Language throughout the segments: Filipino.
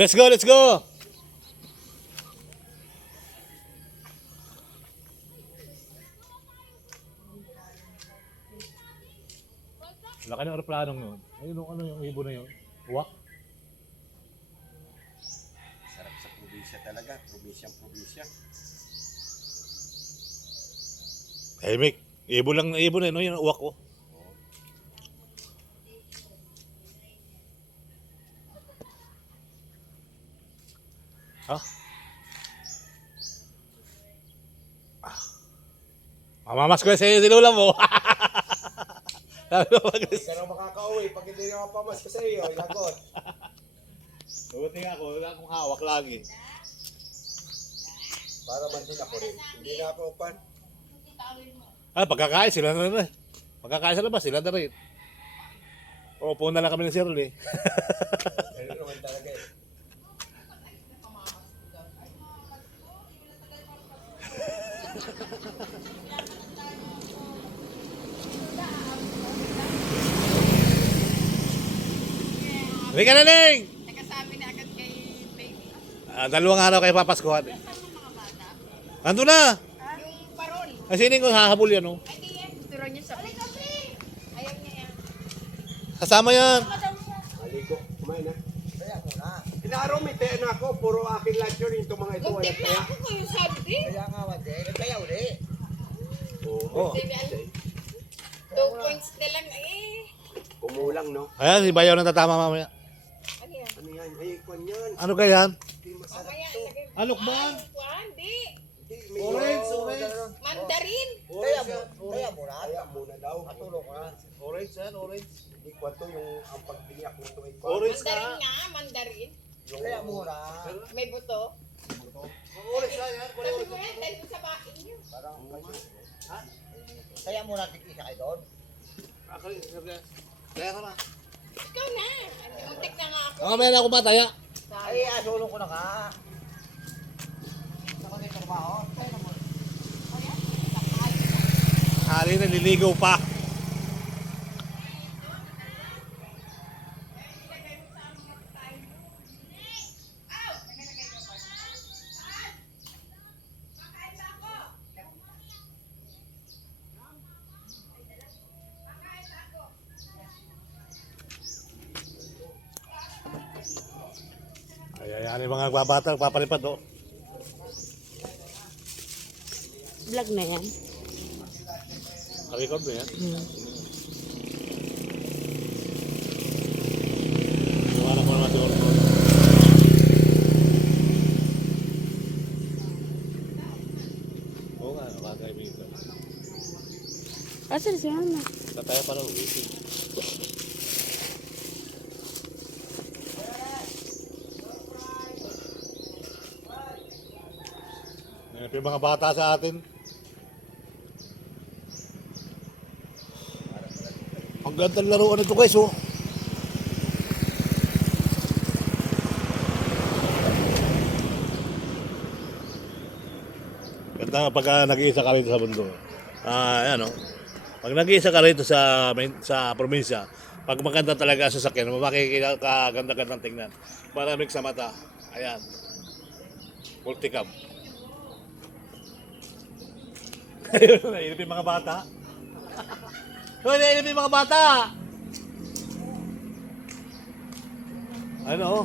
Let's go, let's go! Laki ng aeroplanong yun. Ayun, ano yung ibon na yun? Uwak? Sarap sa probinsya talaga. Probinsyang-probinsya. Tahimik. Ibon lang, ibon eh, no? Yung uwak ko. Ha? Mamamas ko sa'yo si Lula mo. Hindi ka na makaka-uwi pag hindi na mapamas ko sa iyo. Lagot. Buti nga ako, wala akong hawak lagi. Para man din ako rin. Hindi na ako upan. Ah, pagkakain sila na rin eh. Pagkakain sa labas, sila na rin. Opo na lang kami ng Shirley. Ganun naman talaga eh. Hindi ka na, Ning! Nakasabi na agad kay baby. Dalawang araw kayo papaskuhan. Saan ang mga bata? Nandun na! Yung parol. Kasi hindi ko hahabol yan, oh. Ay, di yan. Turo niya sa ayaw niya yan. Kasama yan. Aligo. Kumain na. Kaya ko na. Inaaraw may tayo na ako. Puro akin lang yun. Itong mga ito. Wala Nagtip na kaya. ako kung yung sabi. Kaya nga wala. Kaya uli. Oh. Sabi, 2 points na lang eh. Kumulang no. Ayan, si Bayaw nang tatama mamaya. Ano yan? Ano yan? Ay, kwan yan. Ano ka yan? Hindi masarap Mamaya, to. ilagay mo. Alokban? Kwan, di. Hindi, may- Orange, orange. Mandarin. Kaya muna. Kaya muna daw. Matulog ka. Orange yan, orange. Hindi kwan to yung ang pagbiyak mo to. Orange Mandarin nga, mandarin. Kaya muna. May buto. Orange yan, Sabi mo yan, dahil mo sa bain niyo. Parang Kaya muna tikisa kayo doon. Kaya ka na. Ikaw na. Muntik na nga ako. Mamaya na ako mataya. Ay, asulong ko na ka. Saan ko na yung trabaho? Hari na liligaw pa. Ayan yung mga babata, papalipad, oh. Vlog na yan. Record mo yan? Iwanan ko naman siguro. Oo nga, nakagay mo ito. Asan si Mama? Tataya pa na uwi. Ngayon yung mga bata sa atin. Ang ganda ng laruan nito guys, oh. Ganda pag nag-iisa ka rito sa bundok. Ayan, oh. Pag nag-iisa ka rito sa probinsya, pag maganda talaga sa sasakyan, makikita ka ganda-gandang tingnan. Maraming sa mata. Ayan. Multicam. Ayun, nainip yung mga bata. Hoy, nainip yung mga bata! Ano, oh?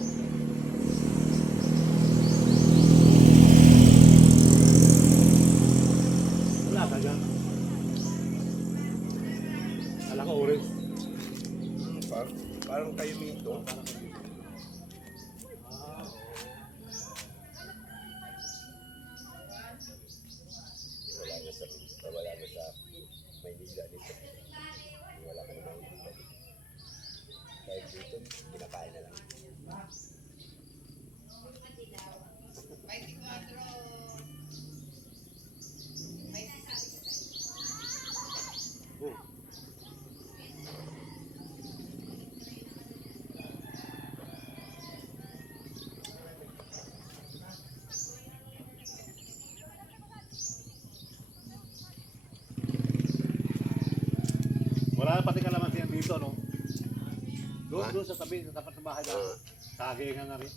Wala ka dyan. Alam ko, orange. parang kayo mito. Wala na sa Maynila dito. Wala ka na Maynila dito. Kahit dito, kinakain na lang. Wala na pati kalamansi yan dito, no? Doon sa tabi, sa tapat ng bahay na. Sagingan na rin.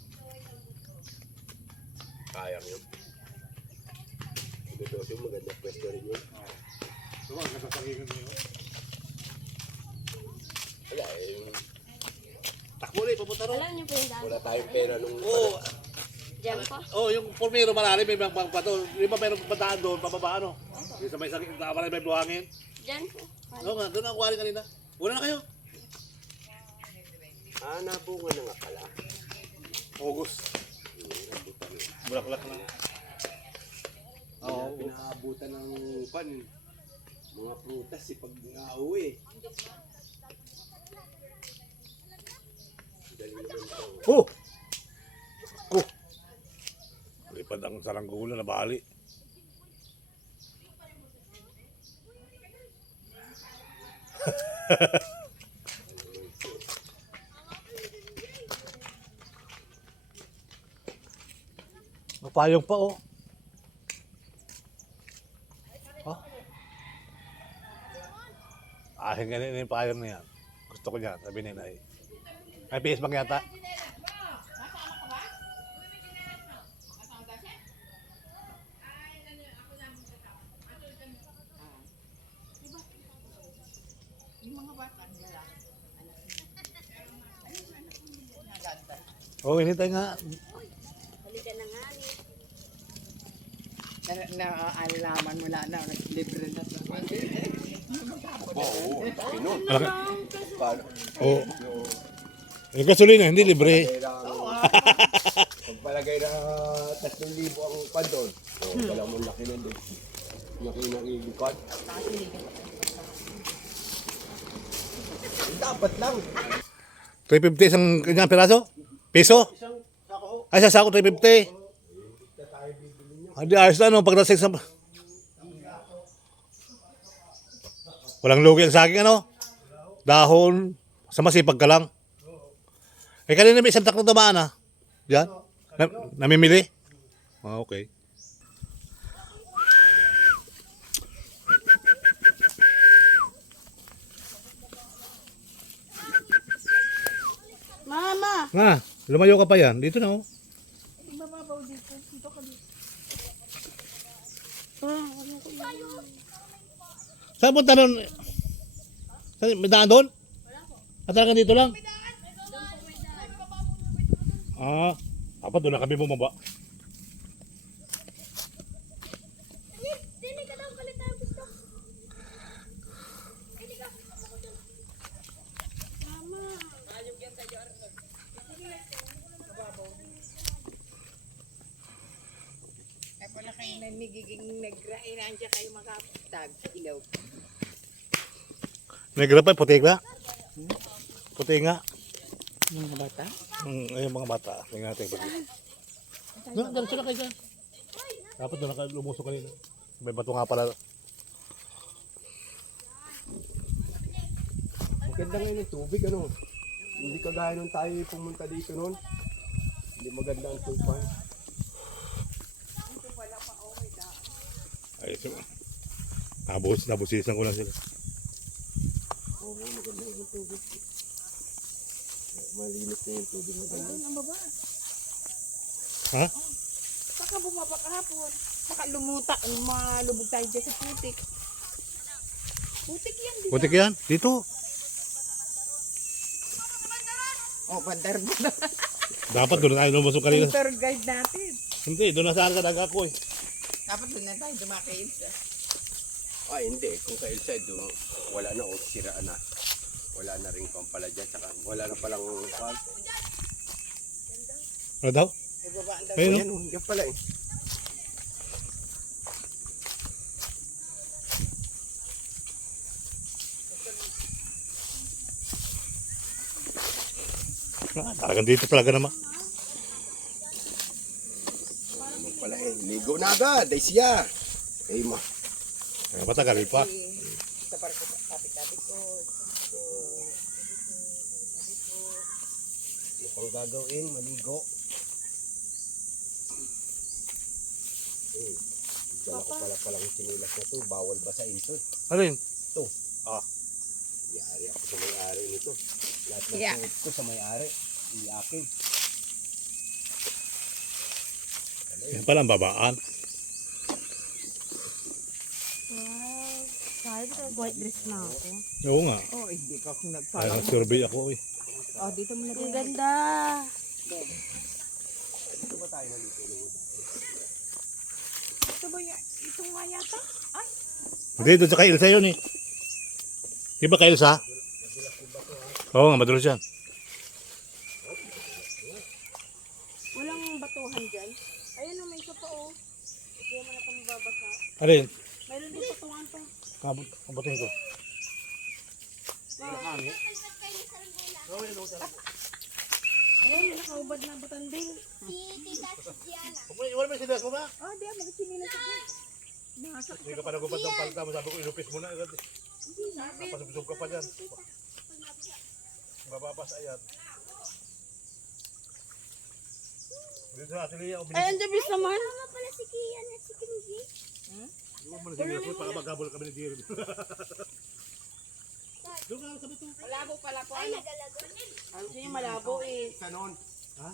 Sayang yun. Ito yung maganda pwesto rin yun. Oo, ang ganda sa rin yun. Wala eh. Takbo ulit, papunta ron. Alam niyo po yung dami. Wala tayong pera nung... Oo. Diyan po. Oh, yung formero malalim, may mga bato. Di ba meron bataan doon, pababa ano? Yung sa may sakit, marami may buhangin. Diyan po. Oo nga, doon ang kuwari kanina. Una na kayo. Nabunga na nga pala. August. Bulaklak na. Oo. Pinaabutan ng pan. Mga prutas pag nauwi. Dali naman ito. Oh! Oh! Lipad ang saranggola na bali. Mapayong pa oh. Oh. Ahin ganun yung payong na yan. Gusto ko niya, sabi ni Nay. May PS bang yata? Oo, hinintay nga. Halika na nga ni. Naalaman mo na libre na sa Oo. Pinon. Paano? Oo. Yung gasolina, hindi libre. Pagpalagay na 3,000 ang pandon. Wala mo laki na din. Laki na ilikot. Dapat lang. 350 isang kanyang piraso? Piso? Ay, sa sako 350. Hindi, ayos na no, pagdasig sa... Walang lugi ang saging ano? Dahon, sa masipag ka lang. Eh, kanina may isang takong tamaan ah. Diyan? Namimili? Ah, okay. Mama! Nga, lumayo ka pa yan. Dito na oh. Mababaw dito. Dito ka dito. Ano ko yun? Saan punta nun? Saan, may daan doon? At talagang dito lang? Ah, dapat doon na kami bumaba. Dili ka daw palit tayo gusto. Mama! Ay pala kayo nagiging nagrainan siya kayo makapag ilaw. Negra pa, puti ba? Puti nga. Mga bata? Ayun mga bata. Tingnan natin pag. Doon, diretso na kayo dyan. Dapat doon na lumusok kanina. May bato nga pala. Maganda ngayon yung tubig, ano? Hindi kagaya nung tayo pumunta dito noon. Hindi maganda ang tubig. Ay, so, nabusisan ko lang sila. Oo, maganda yung tubig. Malinis na yung tubig, maganda. Ha? Baka bumaba kahapon. Baka lumutak. Malubog tayo dyan sa putik. Putik yan. Putik yan. Dito. Oh, bandar mo na. Dapat doon na tayo lumusok kanina. Tour guide natin. Hindi, doon na saan ka nag-ako eh. Dapat doon na tayo dumakit. Hindi. Kung sa Elside, doon, wala na o siraan na. Wala na rin pang pala dyan. Saka wala na palang kwan. Ano daw? Ibaba ang Ayun Ayan, yan pala eh. Talagang dito talaga naman. Ano pala eh. Ligo na agad. Ay siya. Eh, Kaya matagal pa. sa parko, kapit-kapit ko. ano pang gagawin? Maligo. Dala ko pala palang sinilas na to. Bawal basain to. Ano yun? Ito. Yari ako sa may-ari nito. Lahat ng suot ko sa may-ari. Hindi akin. Yan pala ang babaan. Wow. Sabi ko, white dress na ako. Oo nga. Oh, hindi ka kung Kaya nagpala. nag-survey ako eh. Oh, dito mo na Ang ganda. Ito ba yan? Ito nga yata? Ay, Hindi, doon sa kay Elsa yun eh. Di ba kay Elsa? Oo nga, madulas yan. Walang batuhan dyan. Ayun o, may isa pa o. Hindi mo na ito mababasa. Alin? Mayroon din batuhan pa. Kabutin ko. Ayun, may nakaubad na batanding. Wala mo yung sinas mo ba? Oh, di ako magkinilas ako. Nasa. Hindi ka pa nagubad ng palta mo. Sabi ko, ilupis mo na. Napasubsub ka pa dyan. Mabapas ayan. Dito sa atelier ako Ay, ang dabis naman. pala si Kian at si Kenji. Iwan mo na si Mirko para maghabol kami ni Jiro. Doon ka sa bato. Malabo pala po. Ay, nagalago. Ano siya malabo eh. Sa noon. Ha?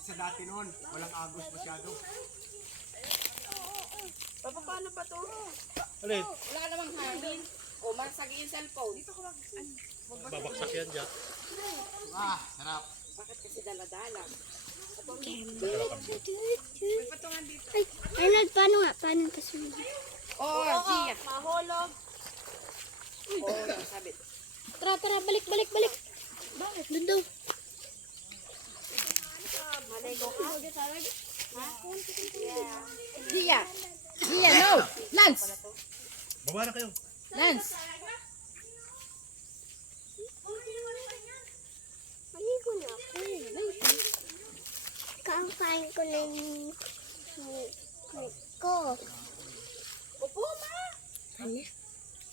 Sa dati noon. Walang agos masyado. Papa, paano pa to? Alin? Wala namang hangin. O, masagi yung cellphone. Dito ko mag... Babaksak yan dyan. Ah, sarap. Bakit kasi dala-dala? Ay, Arnold, paano nga? Paano pa sumunod? Oo, Gia. Mahulog. Oo, sabit. Tara, tara, balik, balik, balik. Bakit? Doon daw. Maligo ka? Gia. Gia, no. Lance. Baba na kayo. Lance. Maligo na ako. Kakain ko na yung ko. Upo, ma.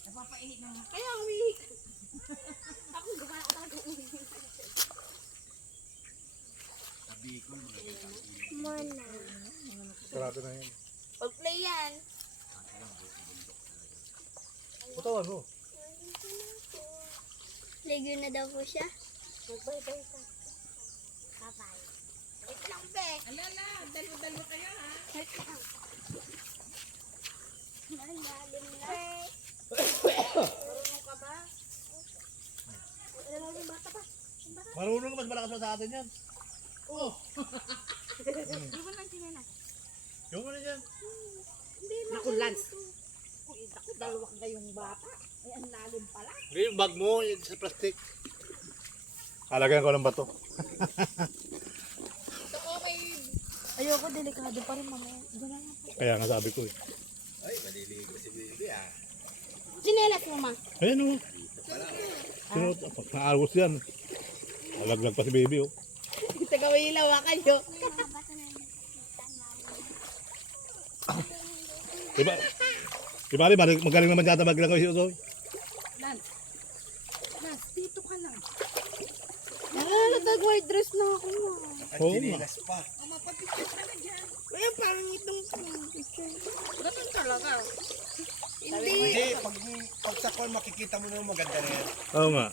Napapainit na. Kaya umihi. Ako, gumana ako talaga umihi. Mana. Sarado na yun. Pag-play yan. Putawan mo. Ligo na daw po siya. Magbay-bay ka. Bye-bye. Wait lang, be. Alala, dalo-dalo kayo ha. Malalim na. Marunong ka ba? Alam mo yung bata pa? Marunong mas malakas pa sa atin yan. Di ba lang sinina? Yung ano yan. Naku, Lance. Uy, ako, dalawa ka yung bata. Ay, ang lalim pala. Hindi yung bag mo, yung sa plastic. Halagyan ko ng bato. Ayoko, delikado pa rin mamaya. Diyan lang ako. Kaya nga sabi ko eh. Ay, maliligo si baby ah. Sinelas mo, ma. Ayan o. Sinot, naargos yan. Halaglag pa si baby oh. Tagawilaw kayo. Diba? Diba rin, magaling naman yata maglang si Usoy. Lance. Lance, dito ka lang. Ah, nag-white dress na ako, ma. At Oo nga. chinilas pa. O, mapapicture ka na dyan. Ay, ang pangit ng picture. Ganun talaga. Hindi, pag sa call makikita mo na yung maganda na yan. Oo nga.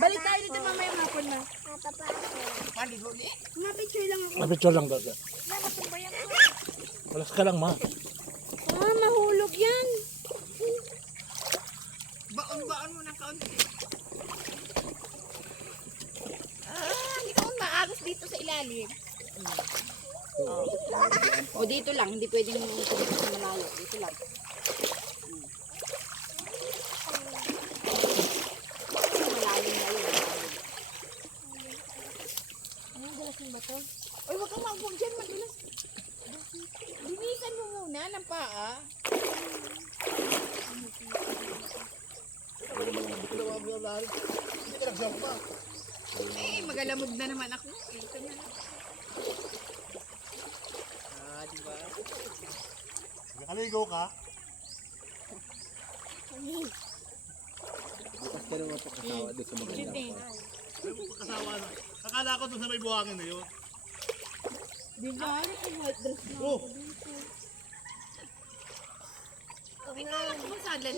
Balik tayo dito mamaya hapon na. Tata pa ako. Paligo ni. Ma-picture lang ako. Mapicture lang daw. Nabatumbayan ko. Walas ka lang ma. Ah, mahulog yan. Baon-baon mo ng kaunti. Ah, hindi ka maagos dito sa ilalim. O dito lang, hindi pwedeng dito sa malayo. Dito lang. Malalim na yun. Anong galas yung bato? Uy, huwag kang magbog dyan, madulas. Linisan mo muna ng paa. Hindi ka nagsama pa. Eh, magalamog na naman ako. Ito na. Ah, diba? Nakaligo ka. Bukas ka naman pagkasawa doon sa maganda pa. Kasawa na. Akala ko doon sa may buhangin na yun. Di ba? Naka-white dress na Oh. ako dito. Masadlan.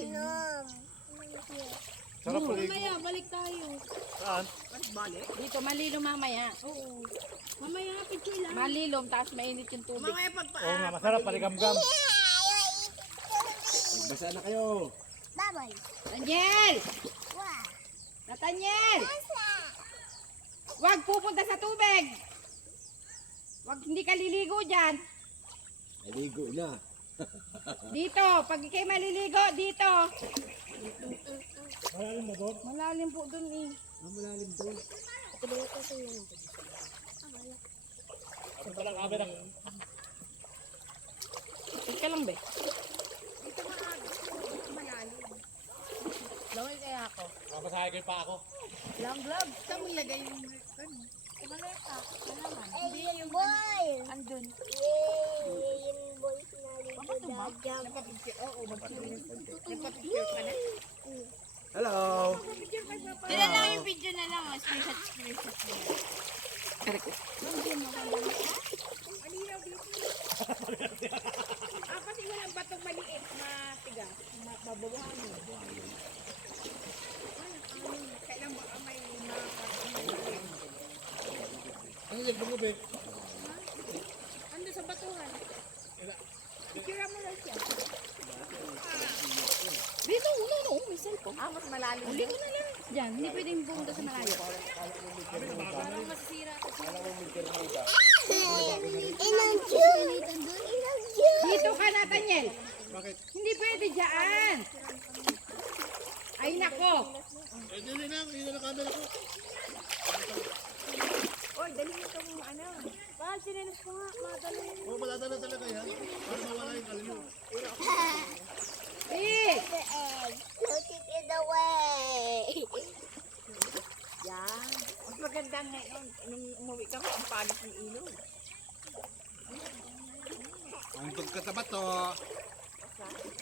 Sarap paligo. Mamaya, balik tayo. Saan? Balik. Dito, malilo mamaya. Oo. Mamaya, Malilom, tapos mainit yung tubig. Mamaya pagpa... Oo nga, masarap, paligam-gam. Magbasa na kayo. Bye-bye. Daniel! Wow. Nathaniel! Huwag pupunta sa tubig! Huwag hindi ka liligo dyan. Naligo na. Dito, pag ikay maliligo, dito. Malalim ba doon? Malalim po dun eh. Malalim doon. Ako palang camera. Ika lang be. Laway kaya ako. Mapasahe kayo pa ako. Long gloves. Saan mo ilagay yung... Maleta. Ano naman? Ayun, boy. Andun. Yay! Yung boy sinali ko dajab. Nagpapicture. Oo, nagpapicture ka na. Hello. Sila lang yung video na lang. Screenshot. Kasi walang batong maliit na tiga. Mababuhan mo. Kailan baka may Ano yung pagkubi? Ando sa batuhan. Picture mo lang siya. Dito, no, may cellphone. Mas malalim. Uli ko na lang. Diyan, hindi pwedeng bumunta sa malayo. Parang masisira. Inang June. Inang June. Dito ka, Nathaniel. Bakit? Hindi pwede dyan. Ay, nako. Eh, hindi na camera ko. Oy, dali mo itong ano. Bahal, sinilas ko nga. Madali. Oo, maladala talaga yan. Para mawala yung kalyo. Eh! The egg. Floating in the way. Yan. Mas maganda ngayon. Nung umuwi kami, ang palit ng ilog. Ang pagkatapat to.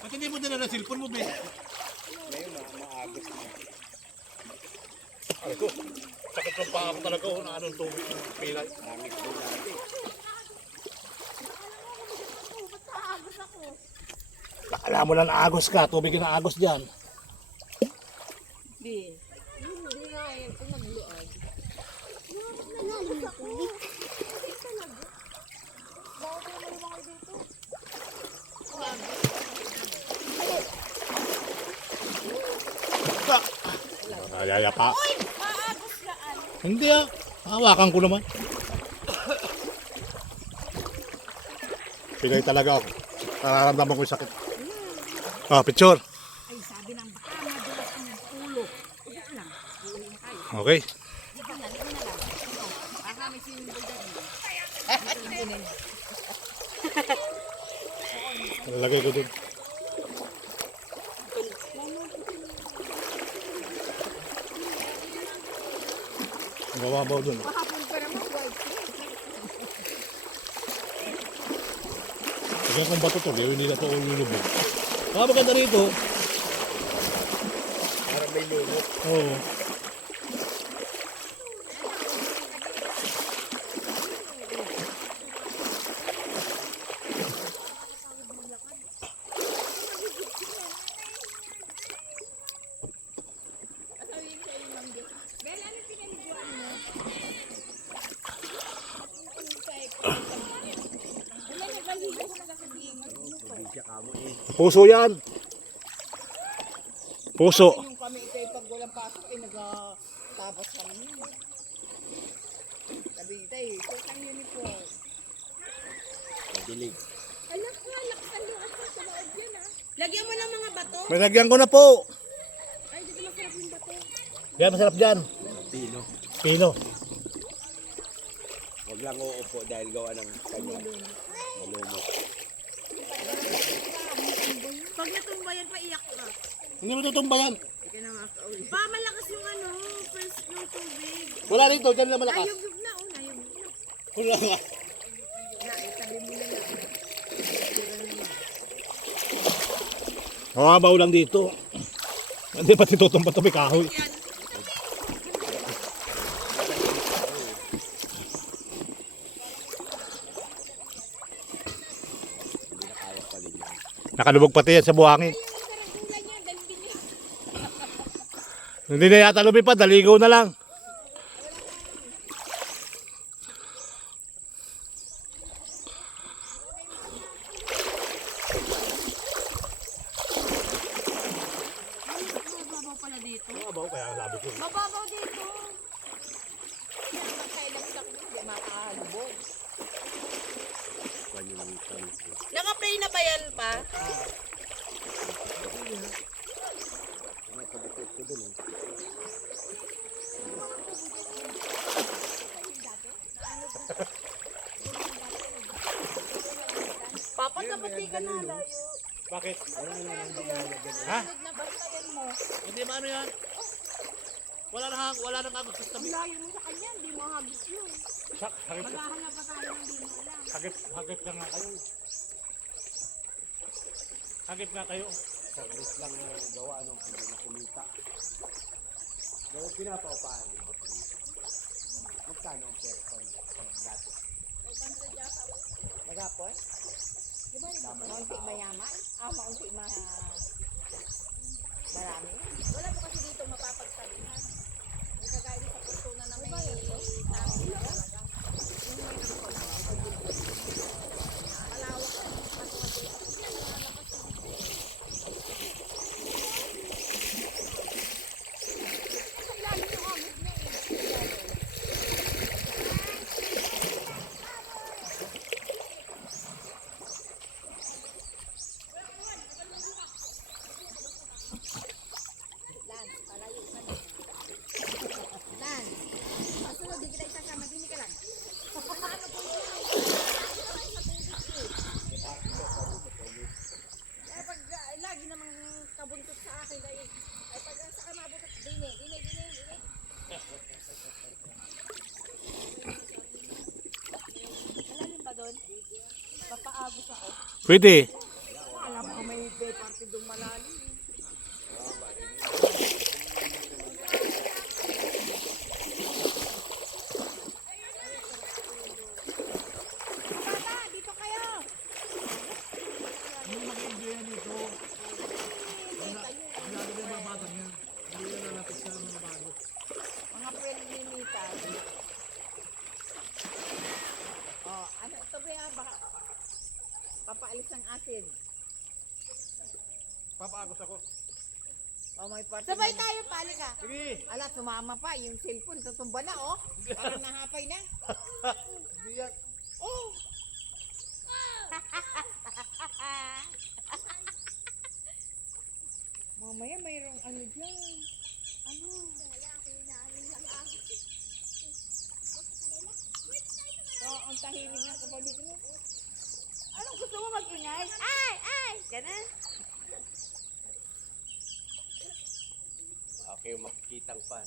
Ba't hindi mo dinala cellphone mo, be? Ngayon maagos na. Ay ko, sakit ng paa ko talaga kung anong tubig yung pilay. Langit doon natin. Alam mo lang naagos ka, tubig na agos dyan. Di. Hindi nga eh. Kung nagluag. Malalim na tubig. Ayaya pa. Hindi ah, hawakan ko naman. Pilay talaga ako. Nararamdaman ko yung sakit. Ah, picture. Ay, sabi ng baka madulas ang ulo. Ulit lang. Uuli na tayo. Okay. Ligo na lang. Baka may sinibol dyan. Lalagay ko dun. Mababaw dun. Mahapon pa naman, white. Kaya kung bato to, gawin nila ito o lulubog. Maganda rito. Parang may lumot. Oo. Probinsya ka mo eh. Puso yan. Puso. Yung kami ito pag walang pasok ay nagtabas kami. Sabi ito eh. Suot ang uniform. Madilig. Lagyan mo ng mga bato. Malagyan ko na po. Yan, masarap dyan. Pino. Pino. Huwag lang uupo dahil gawa ng kanya. Malumot. Pag natumba yan, paiyak ka. Hindi mo tutumba yan. Hindi ka na makakauli. Pa, malakas yung ano, first ng tubig. Wala rito, dyan na malakas. Nayugyug na, oh, nayugyug. Wala nga. Itabi mo na lang. Mababaw lang dito. Hindi pati tutumba ito may kahoy. Nakalubog pati yan sa buhangin. Hindi na yata lumipad, daligaw na lang. makalubog. Kwan yung kami. Naka-play na ba yan pa? Ano, pagkakit ko dun eh. Papa, kapati ka na layo. Bakit? Ha? Na bastayan mo. Hindi maano yan. Wala nang agos sa tabi. Layo mo sa kanya, hindi mo hagis yun. Hagip, Maghahanap pa tayo ng di mo alam. hagip na nga kayo. Hagip nga kayo. Saglit lang yung gawa, ano, hindi na kumita. Dahil pinapaupahan yung kapamita. Magkano ang person pag dati? Magapon? Di ba maunti mayaman? Maunti marami? Wala po kasi dito mapapagsabihan. May kagaya sa Fortuna na may tao talaga. Malawak na. Lagi namang kabuntot sa akin ay pag sa ka mabutot dine. Malalim ba doon? Papaagos ako. Pwede. Alam ko may party doon malalim. Bata, dito kayo. Hindi mag-enjoy yan dito. Wala na yung babata niya. Hindi na lalapit sa mga bago. Mga pwede limita. Oh, ano ito ba baka papaalis ng asin. Papaagos ako. Oh, may party. Sabay tayo, pali ka. Sige. Ala, sumama pa. Yung cellphone, tutumba na, oh. Parang nahapay na. Hindi yan. Oh! Mamaya mayroong ano dyan. Ano? Oh, ang tahimik ng kapatid ko. Anong gusto mo mag-ingay? Ay! Ganun. Okay, makikitang pan.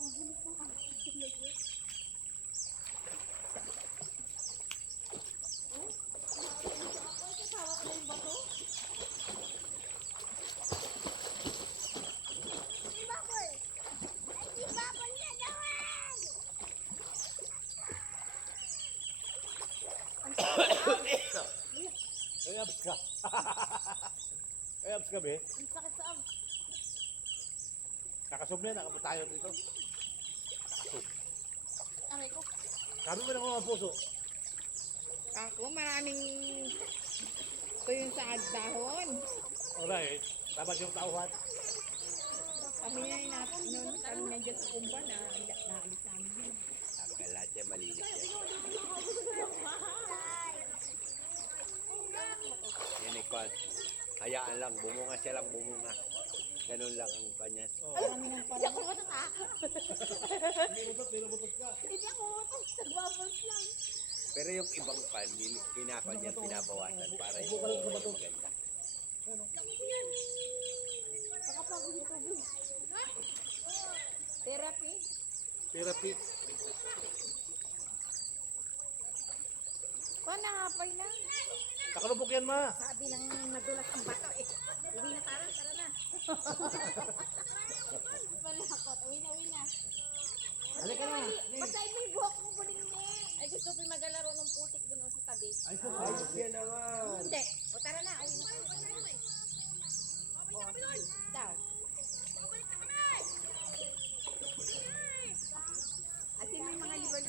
Ay, abs ka. Ay, abs ka, be. Ang sakit sa abs. Nakasub na yan. Nakabot tayo dito. Aray ko. Sabi mo na kung ang puso. Ako, maraming tuyon sa dahon. Alright. Dapat yung tauhan. Kami na noon, kami nandiyan sa kumba na naalis namin. Ang lahat yan, malinis yan. Yan ay kwan. Hayaan lang, bumunga siya lang, bumunga. Ganun lang ang kanya. Kami ng Hindi ako matot ha. Nilabutot ka. Hindi ako matot. Nagbabals lang. Pero yung ibang pan, kinakon niya, pinabawasan para yung maganda. Nakapagod yung tubig. therapy. Therapy. Kung nangapay na. Nakalubok yan, ma. Sabi ng madulas ang bato eh. Uwi na tara na. Malakot. Uwi na. Halika na. Patay mo yung buhok mo po din Ay gusto ko magalaro ng putik dun sa tabi. Ayos yan naman. Hindi. O tara na. Uwi na tayo. O, sige. Daw. At yun yung mga libag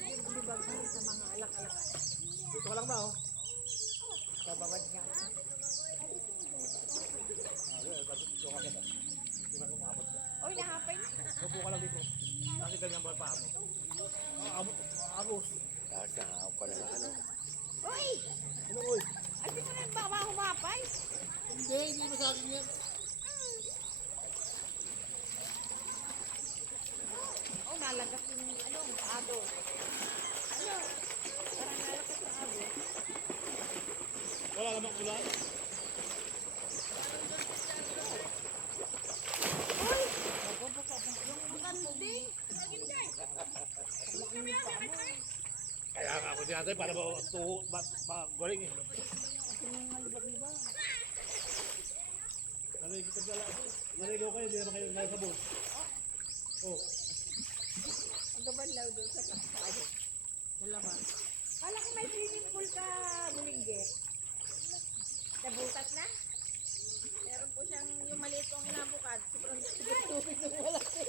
sa mga alak-alak. Dito ka lang ba, oh? Sa babad niya. Dito ka kita. Hindi na kumabot ka. Oy, nahapay na. Upo ka lang dito. Nakita niya ang paa mo. Agos. Tapos nakakaw pa na ng ano. Uy! Ano, oy? Ay, di mo na ba humapay? Hindi mo sa akin yan. Oh, nalagas yung ado. Ano? Parang nalagas yung ado. Wala namang ulan. Uy! Yung kanding. Kaya nga ako din natin para guling eh. Narinig kita dala. Narinig kayo, hindi naman kayo nasabot. Oh. Ang gabanlaw doon sa ano? Wala ba? Kala ko may swimming pool ka, Bulinggit. Nabutas na? Meron po siyang yung maliit kong inabukad. Sobrang tubig ng malaki.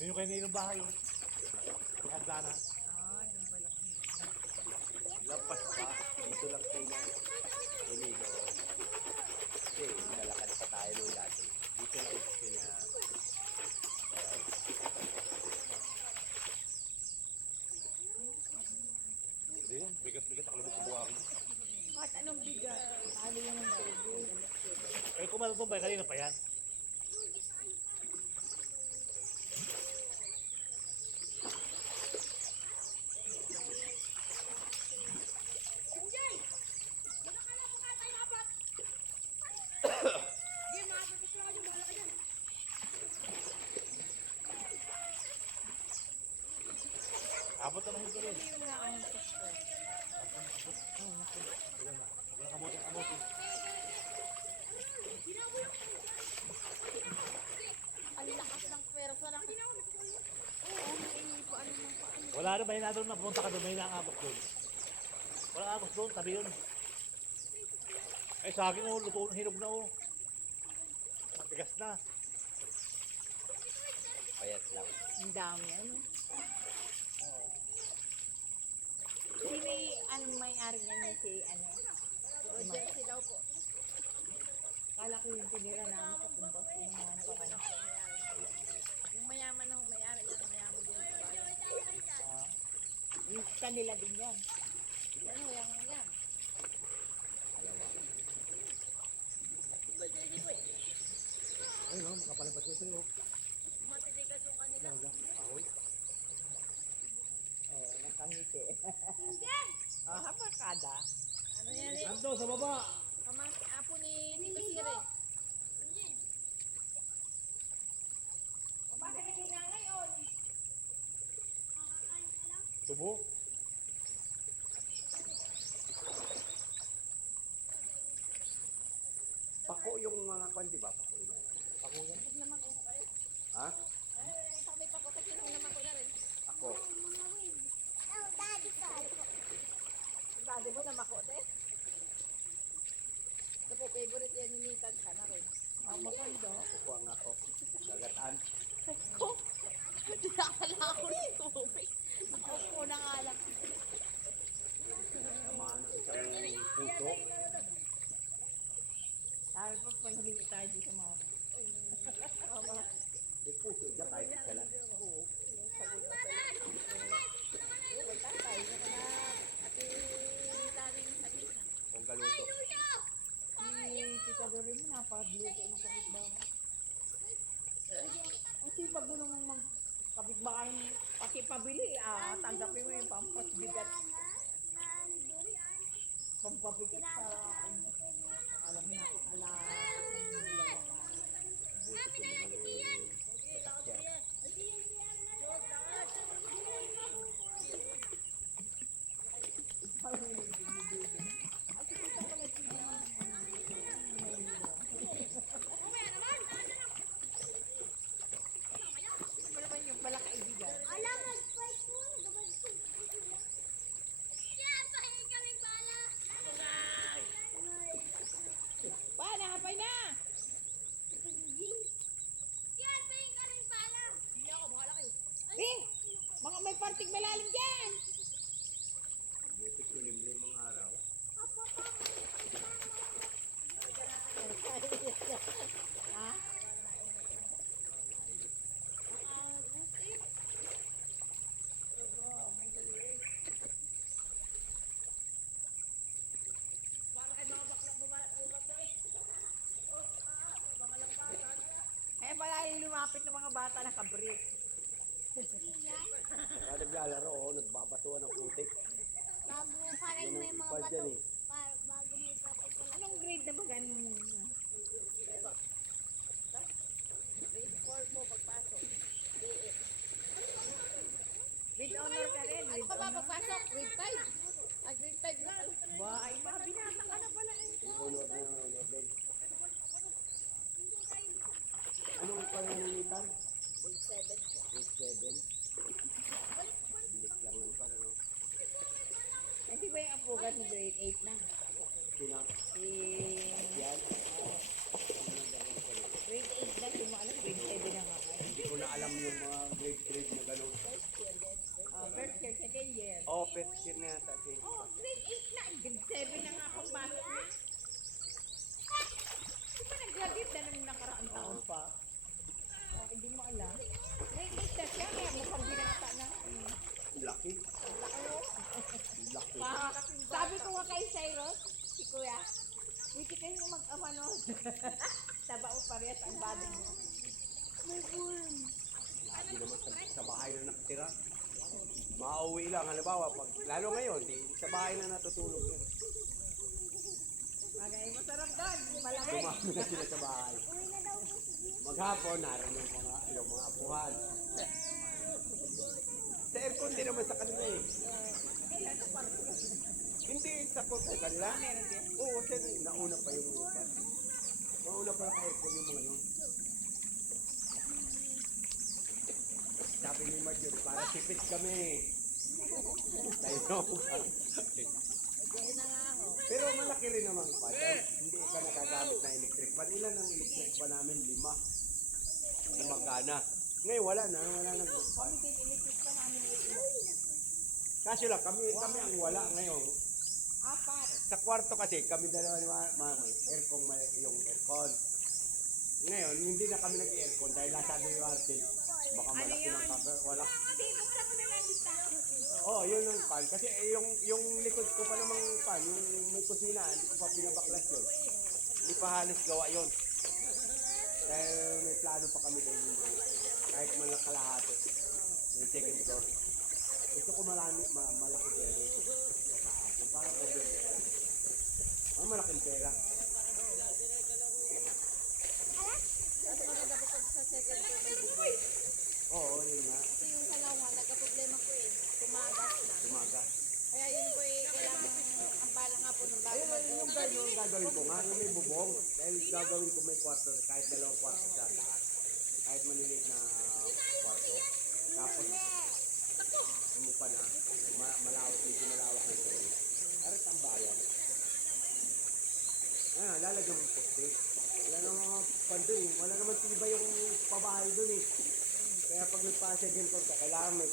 Yun yung kayo nilang bahay. Oh. Handa na. Lampas pa. Dito lang sila. Inigo. Kasi lalakad pa tayo nung dati. Dito lang sila. Hindi yan. Bigat-bigat ako labot sa buha ko. Kahit anong bigat. Ano yung tubig? Eh kung matutumbay, kanina pa yan. Abot na mahigit rin. Wala kamote, kamote. Ang lakas ng pwersa ng Wala na, mahina doon. Mapunta ka doon, mahina ang abot doon. Wala ang abot doon, tabi yun. Eh sa akin, oh, luto ng hinog na, oh. Matigas na. Payat lang. Ang dami, ano? Sino anong may-ari niya niya si, ano? emergency daw po. Kala ko yung tinira namin sa tumbas. Yung naman pa kayo. Yung mayaman ng may-ari niya, mayaman din sa bayan. Yung kanila din yan. Ano, yan. Ayun, oh, makapalipas ito, oh. Matitigas yung kanila. Ahoy. Oo, nakangiti. Oh, hapakada. Ano yan eh? Ando, sa baba. Apo ni Tito Sire. Bakit hindi nga ngayon? Tubo. Pako yung mga kwan, di ba? Pako yung mga. Ako yan. Huwag naman ko kayo. Ha? Kami pa ko kasi nung naman ko na rin. Ako. Dati mo na makote. Ito po, favorite yan ni Nathan ka na rin. Ang maganda. Kukuha nga ako. Dagataan. Ko, dinakala ako ng tubig. Ako na nga lang. Tamaan ng isang puto. Sabi pa pag hindi tayo dito sa mama. May puto dyan kahit isa lang. Ate, taring sabi na. Kung galuto. Si Tita Dory mo napagluto ng kapitbahay. Ang sipag mo namang magkapitbahay pati pabili. Tanggapin mo yung pampasbigat. Pampabigat sa alam mo napakala. Ano naman yung pala kaibigan? Alam, mag-fight mo. Nagabag-fight mo sila. Yan, pahingi kami bala. Pa, nakapay na! Yan, pahingi kami bala. Eh! Mga may parting malalim dyan! Buti kulimlim mga araw. Ha? kumapit ng mga bata nakabreak. Kaya naglalaro, nagbabatuan ng putik. Bago parang Yun may ang mga ipad bato. dyan eh. Bago may bato pala. Anong grade na ba ganun? Grade 4 po pagpasok. Grade 8. With honor ka rin. Ano With ka ba honor. pagpasok? Grade 5. Ah, grade 5 na pala. Ba, ay mga binata ka na pala. Unod na unod din. Anong pananilitan? Grade 7 po. Grade 7. Bilis lang ng pan, ano? Hindi ba yung apugat mo grade 8 na? Pinap. Si... Yan. Grade 8 na, hindi mo alam grade 7 na nga kayo. Hindi ko na alam yung mga grade na gano'n. First year, second year. Oh, first year na yata. Oh, grade 8 na. Grade 7 na nga akong pasok na. Di ba nag-graduate na nung nakaraang taon pa? Oh, hindi mo alam. Grade 8 na siya, kaya mukhang binata na. Laki. Laki. Sabi ko nga kay Cyrus, si Kuya, pwede kayo mag-ama nun. Taba mo parehas ang body mo. Lagi naman sa bahay na nakatira. Mauwi lang, halimbawa, pag, lalo ngayon, sa bahay na natutulog yun. Magay masarap doon, malamig. Dumami na sila sa bahay. Maghapon, naroon yung mga apuhan. Sa aircon din naman sa kanila eh. Hindi sa kwarto kanila. Oo, sila nauna pa yung iba. Nauna pa ka aircon yung mga yun. Sabi ni Marjorie, para tipid kami. Tayo. Pero malaki rin naman pa. Hindi ka nagagamit na electric fan. Ilan ang electric fan namin? 5. Na magana. Ngayon wala na nag fan. Kaso lang, kami ang wala ngayon. Apat. Sa kwarto kasi, kami dalawa ni Mama, aircon, yung aircon. Ngayon, hindi na kami nag-aircon dahil nasabi ni Martin, baka malaki ng cover. Wala. Hindi, buksan mo na lang dito. Oh, yun ang pan. Kasi yung likod ko pa namang pan, yung may kusina, hindi ko pa pinabaklas yun. Hindi pa halos gawa yun. Dahil may plano pa kami doon. Kahit man lang kalahati. May second floor. Gusto ko malaki pera. Yung parang over. Ang malaking pera. Mas maganda po pag sa second floor may bubay. Oo, yun nga. Kasi yung kalawa, nagka-problema po eh. Tumagas na. Tumaga. Kaya yun po eh, kailangan ang bala nga po ng bago Ayun, yung gano'n gagawin ko nga, yung may bubong. Dahil gagawin ko may kwarto, kahit 2 kwarto sa taas. Kahit maliliit na kwarto. Tapos, ano pa na, malawak, medyo malawak na ito. Arat ang bayan. Lalagyan mo poste. Wala namang pan dun eh. Wala naman tiba yung pabahay dun eh. Kaya pag nagpa-second floor ka, kailangan may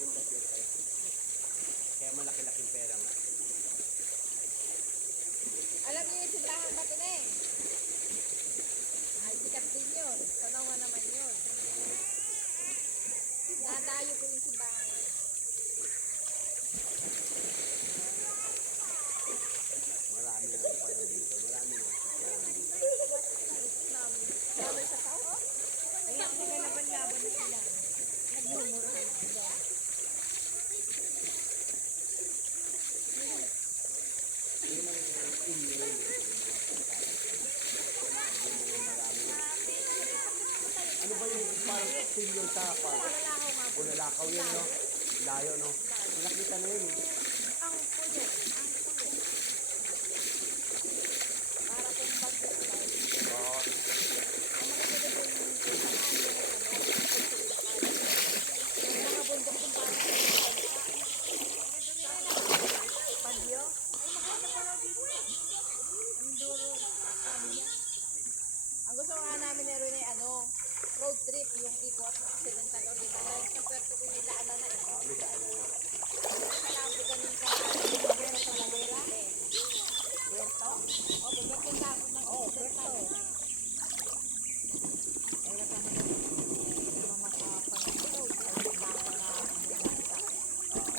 pundasyon kayo. Kaya malaki-laking pera nga. Alam niyo yung simbahan bato na eh. Ay, sikat din yun. Tanawa naman yun. Nadayo po yung simbahan. Marami na ang pala dito. Marami na. Sabi sa tao? Kaya ang nagalaban-laban na sila. Nagmumurahan ako doon. Yun ang inyo yun. Ano ba yung parang senior sa park? Bulalakaw yun, no? Layo, no? Nakita na yun, eh. Ang pulo. Ang pulo. Para kung mag-style. Oo. Ang maganda doon yung simbahan yun ang yung mga bundok kung parang Pagyo? ang gusto nga namin na rin ay road trip, yung ikot, occidental o dito. Dahil sa Puerto Pinidaanan na eh. May daan na. Kailangan ko ganun ka. Pero sa Manila eh. Puerto? O, bigyan yung tapos ng occidental. Ay, naman makapag-road. Ay, baka na basta.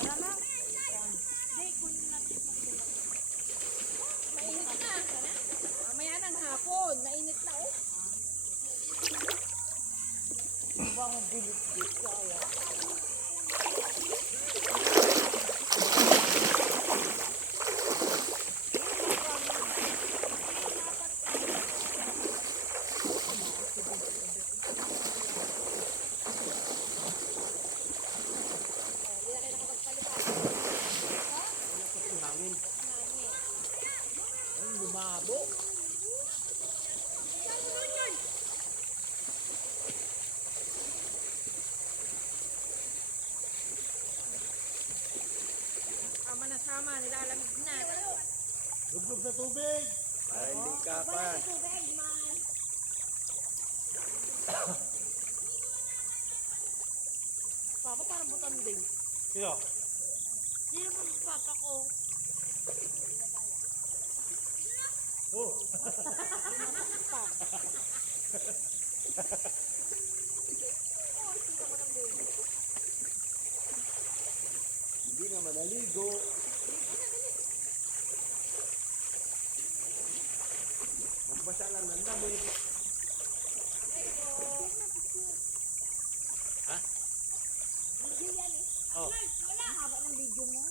Tara na. Hindi, kunin natin yung Mainit na. Mamaya ng hapon, mainit na oh. Sama na sama, nilalamig na. Lugnog sa tubig! Para hindi ka pa. Papa, parang butang din. Sino? Sino pa papa ko? Oh! Hindi naman naligo. Magbasa lang ng damit. Oh. Haba ng video mo.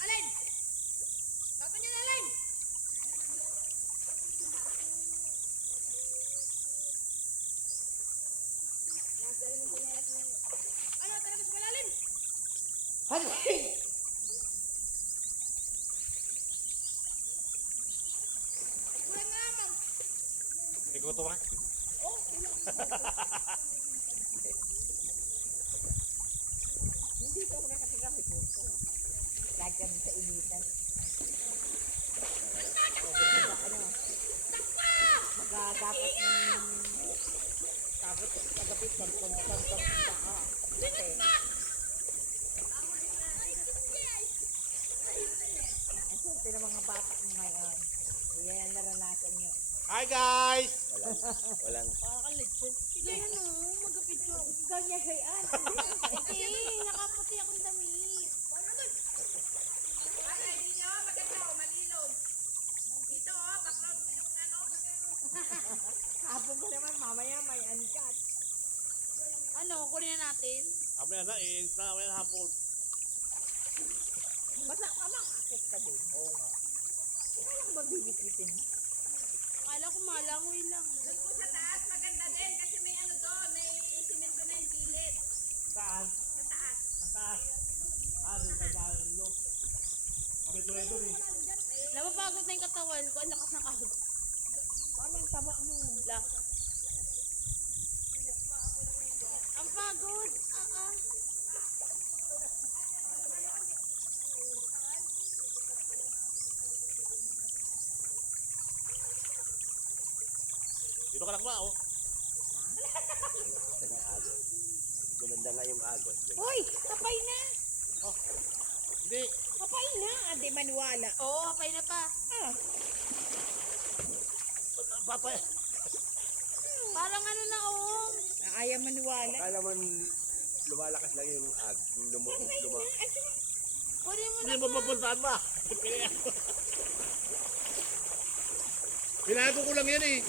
Alin! Papa niyo na, Alin! Ano, talaga sa malalim? Kulang na lamang. Ikaw to ba? Hindi ko ako nakatiga may puso. Lagi kami sa initan. Magagapat ng tapos pagkapit ng pagkapit ang swerte ng mga bata mo ngayon. Yan ang naranasan nyo. Hi guys! Walang Parang kalitsyon. Sige, ano, mag-picture ako. Ganyan gayaan. Hindi, nakaputi akong damit. Ay, hindi nyo, maganda o, malilom. Dito, oh, background mo yung ano. Hapon mo naman, mamaya may uncut. Ano, kunin na natin. Mamaya na, iinit na mamaya na hapon. Basta ka makakit ka din. Oo nga. Kaya lang magbibit-bitin mo. Akala ko malangoy lang. Doon po sa taas, maganda din kasi may ano doon, may simento na yung gilid. Saan? Sa taas. Ang taas. Doon kay Dahil nyo. Kami tuloy doon eh. Napapagod na yung katawan ko, ang lakas ng ahog. Paano ang tama mo? Lang. Ang pagod. Dito ka lang ba, oh? gulanda nga yung agos. Uy! Kapay na! Hindi. Kapay na! Andi maniwala. Oo, kapay na pa. Ah, Papay. Parang ano na, oh. ayaw maniwala. Akala man lumalakas lang yung luma. Kunin mo Hindi na. mo papuntaan ba? Pinago ko lang yan eh.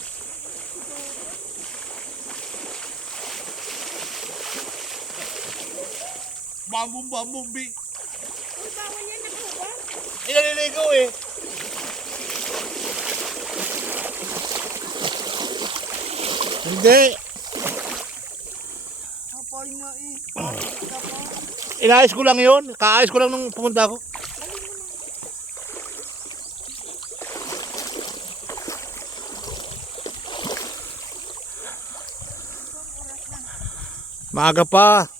Bambong bi. Uy, bawal yan. Nakuha. Inaliligo eh. Hindi. Kapay na eh. Kapay ka pa. Inaayos ko lang yun. Kaayos ko lang nung pumunta ako. Maaga pa.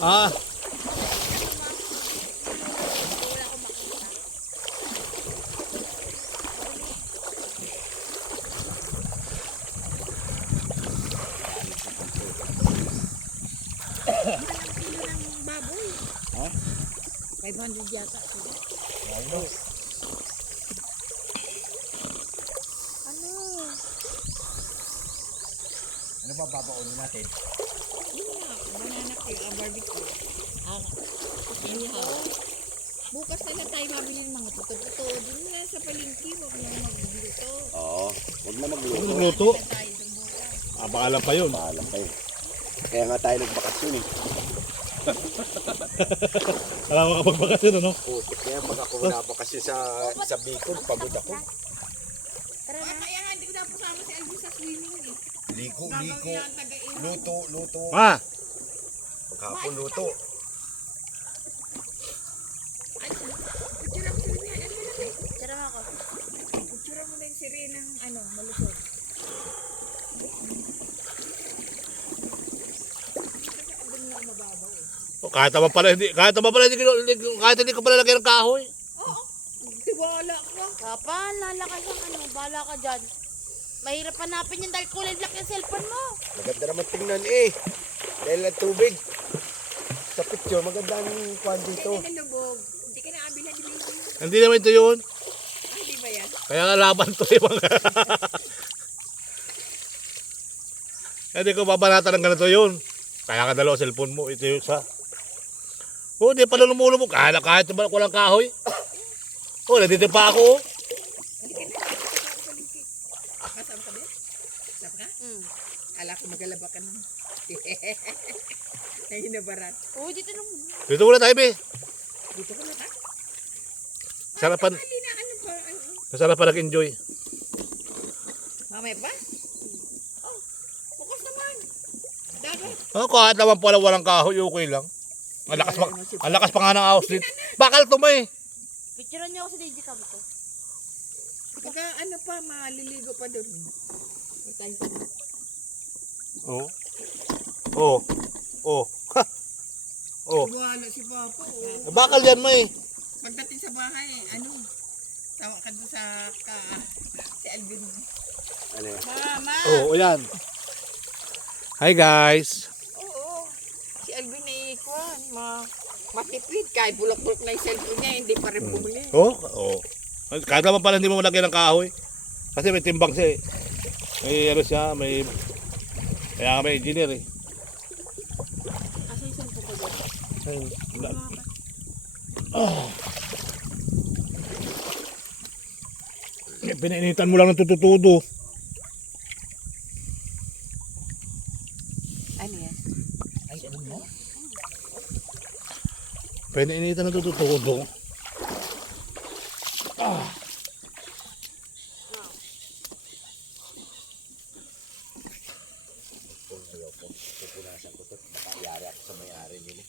Ah. Kilo ng baboy. Ha? 500 yata. Ano? Ano? Ano ba babaunin natin? Yun nga. Mananak yung barbecue. Ihaw. Bukas na lang tayo mabili ng mga tuto-tuto. Doon na lang sa palengke. Huwag nang magluto. Oo. Huwag na magluto. Magluto. Tayo doon bukas. Abangalan pa yun. Bahala kayo. Kaya nga tayo nagbakasyon eh. Wala makapagbakasyon, ano? Putik kaya pag ako nabakasyon sa Bicol, pagod ako. Kaya nga hindi ko dapat sama si Alvin sa swimming eh. Liko, Gagawin lang taga-ino. luto. Ma! Maghapon luto. Picture mo si Rene. Ano na eh? Tira nga ako. Picture mo na yung si Rene ng malusog. Kahit naman pala hindi ko pala lagyan ng kahoy. Tiwala ka. Papa, lalakas ang bala ka dyan. Mahirap hanapin yun dahil kulay black yung cellphone mo. Maganda naman tingnan eh. Dahil ang tubig. Sa picture, maganda ang kwan dito. Hindi na lubog. Hindi ka na abilan ni Baby. Hindi naman ito yun. Hindi ba yan? Kaya nga laban to yung mga... Hindi ko babanatan ng ganito yun. Kaya ka dalawa cellphone mo. Ito yung isa. Oh, di pala lumulubog. Kahit walang kahoy. Oh, nandito pa ako. Kasama ka ba? Kasama ka? Hmm. Kala ko magalaba ka nun. Nahinabarat. Oo, dito lang muna. Dito muna tayo, be. Dito ka na ka? Sarapan. Hindi na ano ba? Masarapan nag-enjoy. Mamaya pa? Oh, bukas naman. Dagat. Oh, kahit naman pala walang kahoy, okay lang. Ang lakas pa nga ng ahos dito. Bakal to, may. Picturean niyo ako sa digicam ko. Baka ano pa, maliligo pa doon. Tayo pa. Oh. Oh. Oh. Ha. Oh. Wala si Papa. Oh. Bakal yan, may. Pagdating sa bahay, ano? Tawa ka doon sa si Alvin. Ano yan? Mama! Oh, yan. Hi, guys. Oo. Si Alvin ay ikwan. Matipid. Kahit bulok-bulok na yung cellphone niya, hindi pa rin bumili. Oh, oh. Kahit naman pala hindi mo malagyan ng kahoy. Kasi may timbang siya eh. May ano siya, may... Kaya nga may engineer eh. Asa yung cellphone ko dyan? Ayun, wala. Pinainitan mo lang ng tututudo. Ano yan? Ay, ano mo? Pinainitan ng tututudo. Pupunasan ko to. Baka yari ako sa may-ari nila.